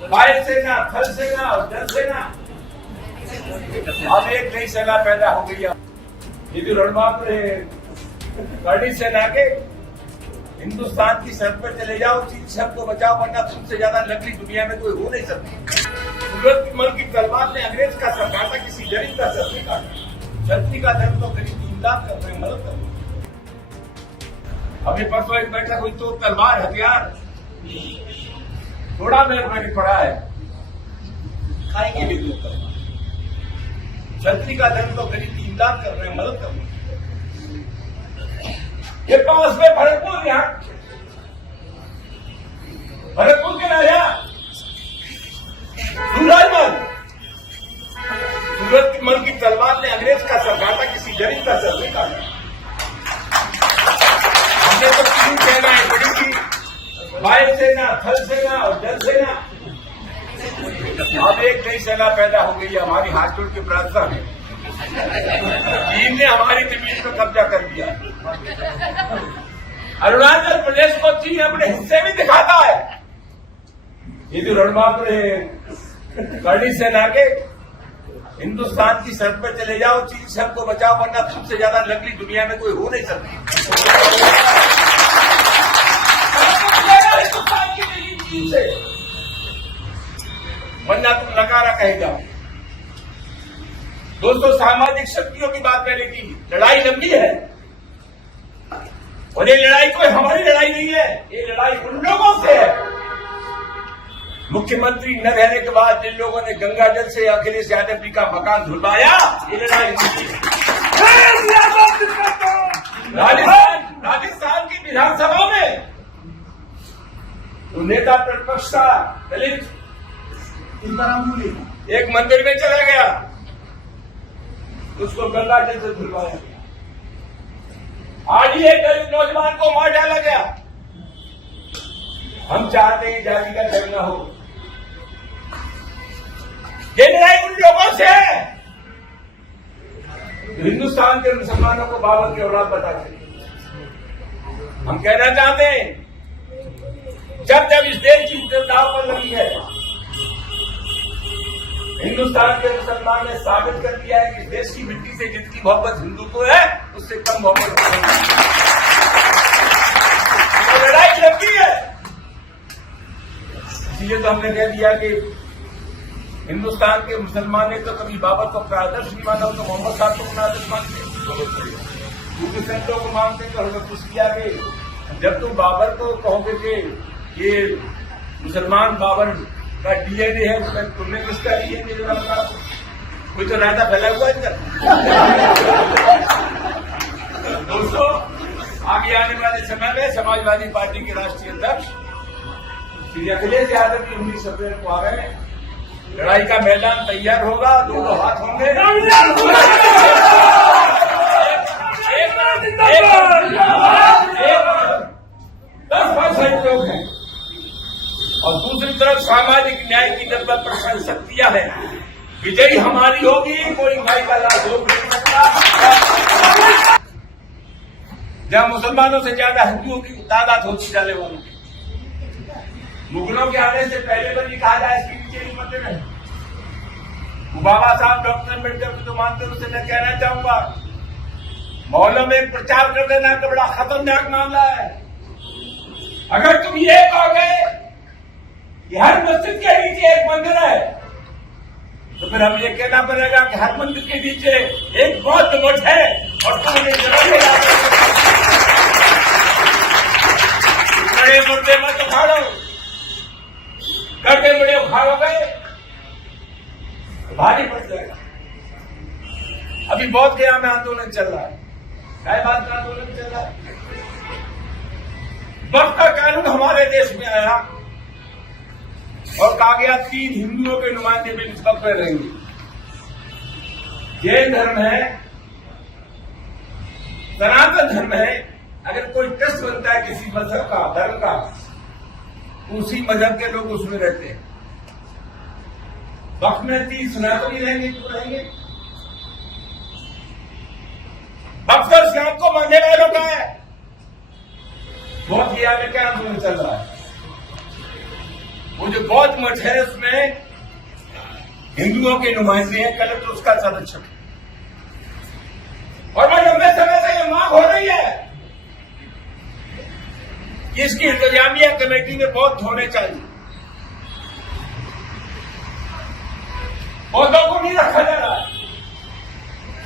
वायु सेना, थल सेना और जल सेना, अब एक नई सेना पैदा हो गई है। ये जो रणबांकुर है कर्णी सेना के, हिंदुस्तान की सड़क पर चले जाओ, चीन सबको बचाओ, वरना तुमसे ज्यादा नकली दुनिया में कोई हो नहीं सकती। सूरजमल की तलवार ने अंग्रेज का सर काटा, किसी गरीब का सर नहीं काटा। छतरी का दर्द तो करीब इमदाद कर रहे, मदद कर रहे। अभी परसों एक बैठक हुई तो तलवार हथियार थोड़ा मैंने पढ़ा है, खाएंगे भी दो तलवार। छतरी का दर्द तो करीब इमदाद कर रहे, मदद कर रहे। ये पास में भरतपुर, यहाँ भरतपुर के राजा सूरजमल की तलवार ने अंग्रेज का सर काटा, किसी गरीब का सर नहीं काटा। हमने तो तीन सेनाएं बड़ी थी, वायु सेना, थल सेना और जल सेना। अब एक नई सेना पैदा हो गई है, हमारी हाथ जोड़ के प्रार्थना है। चीन ने हमारी जमीन पर कब्जा कर दिया। अरुणाचल प्रदेश को चीन अपने हिस्से में दिखाता है। ये जो रणबांकुर है कर्णी सेना के, हिंदुस्तान की सड़क पर चले जाओ, चीन सबको बचाओ, वरना तुमसे ज्यादा नकली दुनिया में कोई हो नहीं सकती। हिंदुस्तान की नहीं चीन से, वरना तुम नकारा कहेगा। दोस्तों, सामाजिक शक्तियों की बात मैंने की। लड़ाई लंबी है और ये लड़ाई कोई हमारी लड़ाई नहीं है, ये लड़ाई उन लोगों से है। मुख्यमंत्री न रहने के बाद जिन लोगों ने गंगा जल से अखिलेश यादव जी का मकान धुलवाया, ये लड़ाई राजस्थान की विधानसभा में तो नेता प्रतिपक्ष का दलित एक मंदिर में चला गया, उसको गंगा जल से धुलवाया गया। आज ही एक दलित नौजवान को मार डाला गया। हम चाहते हैं जाति का जंग न हो। ये लड़ाई उन लोगों से है हिंदुस्तान के मुसलमानों को बाबर की औलाद बताते। हम कहना चाहते हैं, जब जब इस देश की दाव पर लगी है, हिंदुस्तान के मुसलमान ने साबित कर दिया है कि देश की मिट्टी से जितनी मोहब्बत हिंदू को है, उससे कम मोहब्बत तो लड़ाई लगी है। इसलिए तो हमने कह दिया कि हिंदुस्तान के मुसलमान ने तो कभी बाबर को अपना आदर्श नहीं माना, तो मोहम्मद साहब को अपना आदर्श मानते, क्योंकि संतों को मानते। तो हमें कुछ किया कि जब तुम बाबर को कहोगे कि ये मुसलमान बाबर का डीएनए है, तो तुमने किसका डीएनए जोड़ा? कोई तो रायता फैला हुआ है। दोस्तों, आगे आने वाले समय में समाजवादी पार्टी के राष्ट्रीय अध्यक्ष श्री अखिलेश यादव की 19 अप्रैल को आ रहे हैं। लड़ाई का मैदान तैयार होगा, दोनों हाथ होंगे। 10% लोग हैं और दूसरी तरफ सामाजिक न्याय की जब प्रखर शक्तियां हैं। विजयी हमारी होगी, कोई भाई का लाभ हो नहीं सकता। जहां मुसलमानों से ज्यादा हिंदुओं की तादाद होती जाने वालों की। मुगलों के आने से पहले तो नहीं कहा जाए इसके नीचे नहीं मंदिर है। बाबा साहब डॉक्टर अम्बेडकर को जो मानते हैं, उसे मैं कहना चाहूंगा, मोहल्लों में एक प्रचार कर देना तो बड़ा खतरनाक मामला है। अगर तुम ये कहोगे कि हर मस्जिद के नीचे एक मंदिर है, तो फिर हमें ये कहना पड़ेगा कि हर मंदिर के नीचे एक बौद्ध मठ है और तुम उन्हें बड़े मुर्दे मत उखाड़ो, गड्ढे बड़े उखाड़ोगे भारी पड़ जाएगा। अभी बौद्ध गया में आंदोलन चल रहा है, क्या बात का आंदोलन चल रहा है? वक्त का कानून हमारे देश में आया और कहा गया 3 हिंदुओं के नुमाइंदे भी इस वक्त में रहेंगे। जैन धर्म है, सनातन धर्म है। अगर कोई ट्रस्ट बनता है किसी मजहब का, धर्म का, उसी मजहब के लोग उसमें रहते हैं। वक्त में 30 सनातनी रहेंगे, क्यों रहेंगे? वक्त और इस्लाम को मानने वालों का है। बहुत किया में क्या आंदोलन चल रहा है? वो जो बौद्ध मठ है उसमें हिंदुओं के नुमाइंदे हैं, कलेक्टर उसका संरक्षक है। और मैं लंबे समय से ये मांग हो रही है कि इसकी इंतजामिया कमेटी में बौद्ध होने चाहिए। बौद्धों को नहीं रखा जा रहा।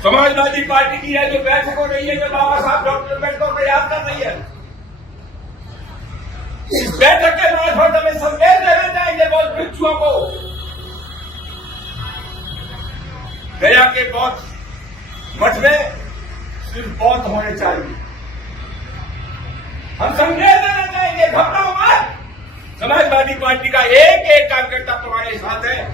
समाजवादी पार्टी की है जो बैठक हो रही है, जो बाबा साहब डॉक्टर अम्बेडकर को याद कर रही है, इस बैठक के मार्फत हमें संदेश देना चाहिए बौद्ध भिक्षुओं को। गया के बौद्ध मठ में सिर्फ बौद्ध होने चाहिए। हम संदेश देना चाहिए, घबराओ मत। समाजवादी पार्टी का एक एक कार्यकर्ता तुम्हारे साथ है।